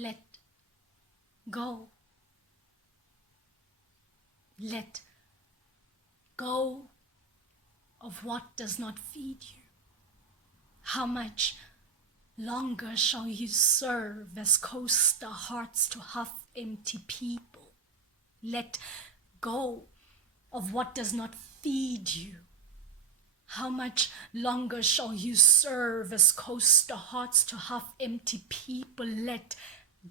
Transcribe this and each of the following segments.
Let go. Let go of what does not feed you. How much longer shall you serve as coaster hearts to half-empty people? Let go of what does not feed you. How much longer shall you serve as coaster hearts to half-empty people? Let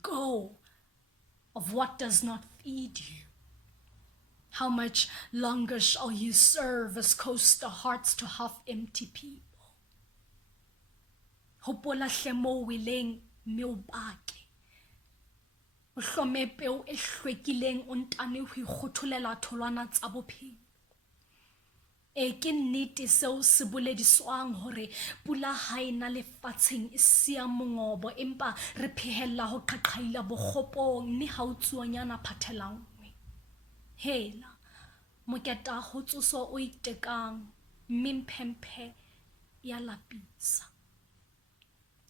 go of what does not feed you. How much longer shall you serve as coaster hearts to half-empty people? Hopola hle mo weleng mme o bake. O hlome peo e hlwekileng o ntane ho ikgotholela tholwana tsa bophelo. Ke nnete seo se bolediswang hore pula ha ena lefatsheng e siya mongobo, empa re phehella ho qhaqhaila bokgopong mme ha o tsuonyana phathelangwe. Hela moketa ho tsoso o itekang mme mphemphe ya lapisa.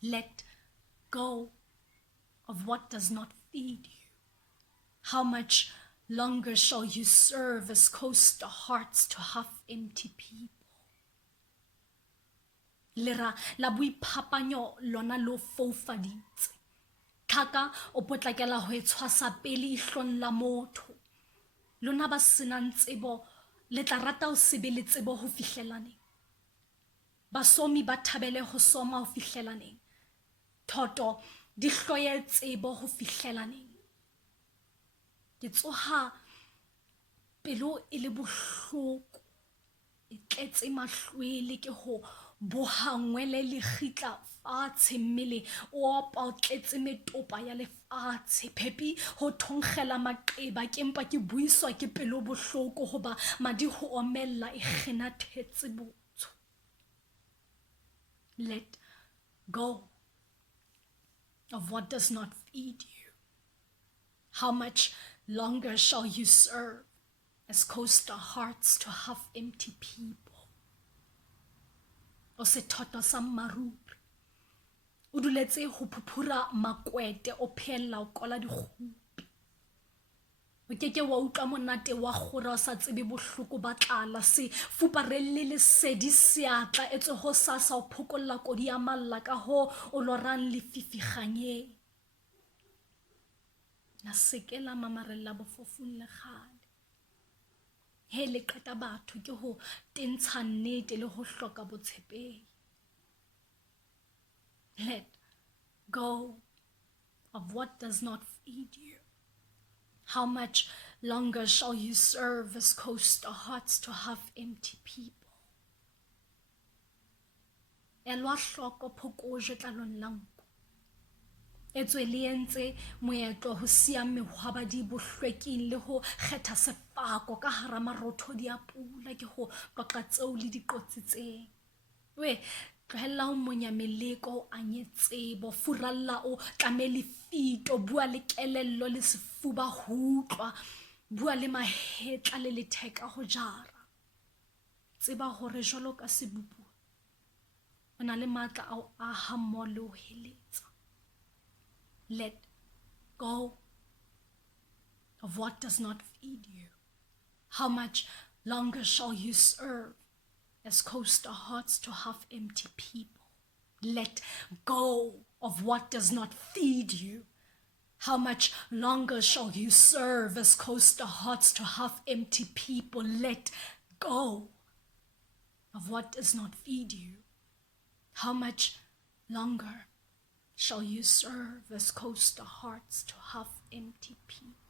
Let go of what does not feed you. How much longer shall you serve as coaster hearts to half-empty people? Lera la boiphapanyo lona lo foufaditse. Tlhaka o potlakela ho e tshwasa pele ihlong la motho. Lona ba senang tsebo le tla rata ho se be le tsebo ho fihlelaneng. Basomi ba thabele ho soma ho fihlelaneng. Thoto di hloye tsebo ho fihlelaneng. Ke tsoha pelo e le bohloko, e tletse mahlwele ke ho bohangwele le khitla fatshe mmele o opa o tletse metopa ya lefatshe. Phepi ho thonkgela maqeba ke empa ke buiswa ke pelo bohloko hoba madi ho omella e kgenathetse botho. Let go of what does not feed you. How much longer shall you serve as coaster hearts to half-empty people? O se thoto sa maruri. O duletse ho phuphura makwete o phehella o kola dikgupi. O keke wa utlwa monate wa kgora o sa tsebe bohloko ba tlala, se fuparelle le sedi seatla etse ho sasa o phokolla kodi ya malla ka ho o lorang lefifi kganyeng. Na sekela mamarella bofofung le kgale. He le qeta batho ke ho tentsha nnete le ho hloka botshepehi. Let go of what does not feed you. How much longer shall you serve as coaster hearts to half-empty people? Elwa hloko phokoje tlalong la nko. Etswe le entse moetlo ho siya mehwabadi bohlweking le ho kgetha sefako ka hara marothodi a pula ke ho qoqa tseo le diqotsi tseng. We tlohella ho monya meleko o anyetsebo, furalla o tlamele fito, bua le kelello le sefuba ho utlwa, bua le mahetla le letheka ho jara. Tseba hore jwalo ka sebupu o na le matla ao a hammo le ho heletsa. Let go of what does not feed you. How much longer shall you serve as coaster hearts to half-empty people? Let go of what does not feed you. How much longer shall you serve as coaster hearts to half-empty people? Let go of what does not feed you. How much longer shall you serve as coaster hearts to half-empty people?